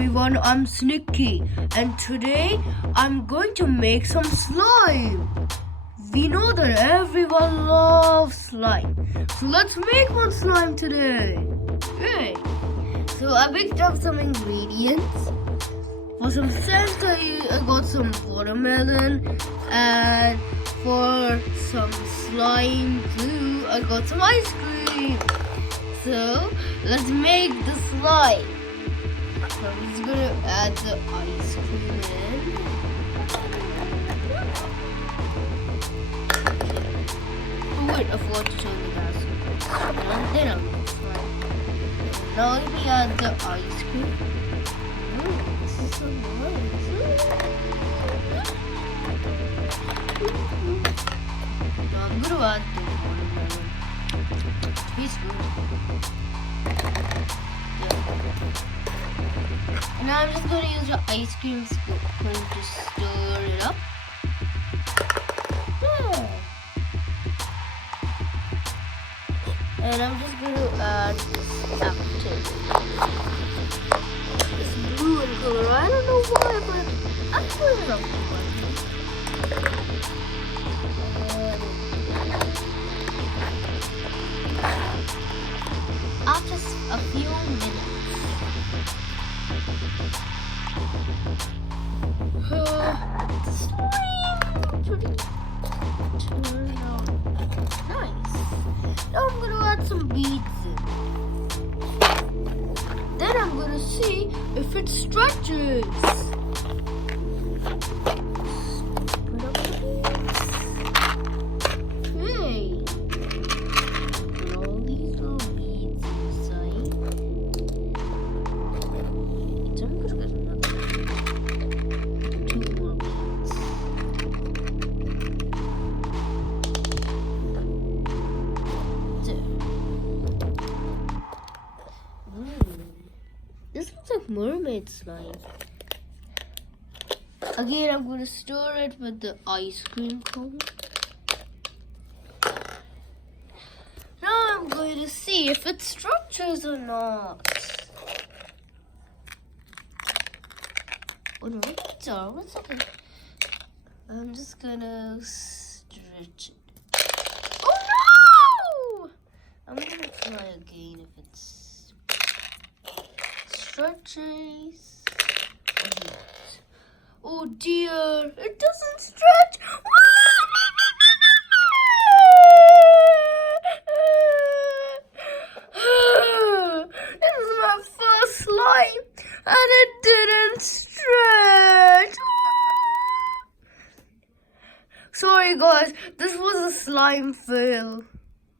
everyone, I'm Snicky, and today I'm going to make some slime. We know that everyone loves slime, so let's make one slime today. Okay, so I picked up some ingredients. For some scent, I got some watermelon, and for some slime glue, I got some ice cream. So let's make the slime. So I'm just gonna add the ice cream in. Oh wait, I forgot to turn the gas on. Then I'll make the slime. Now let me add the ice cream. Oh, this is so nice. Now I'm gonna add the watermelon. Tastes good. And now I'm just going to use the ice cream scoop to stir it up. Yeah. And I'm just going to add this apple. It's blue in color. I don't know why, but I'm putting it up. After a few minutes, the slime pretty turned out nice. Now I'm going to add some beads in. Then I'm going to see if it stretches. This looks like mermaid slime. Again, I'm going to stir it with the ice cream cone. Now I'm going to see if it structures or not. Oh no, it's okay. I'm just going to stretch it. Oh no! I'm going to try again if it's stretches. Oh dear, it doesn't stretch. This is my first slime and it didn't stretch. Sorry guys, this was a slime fail.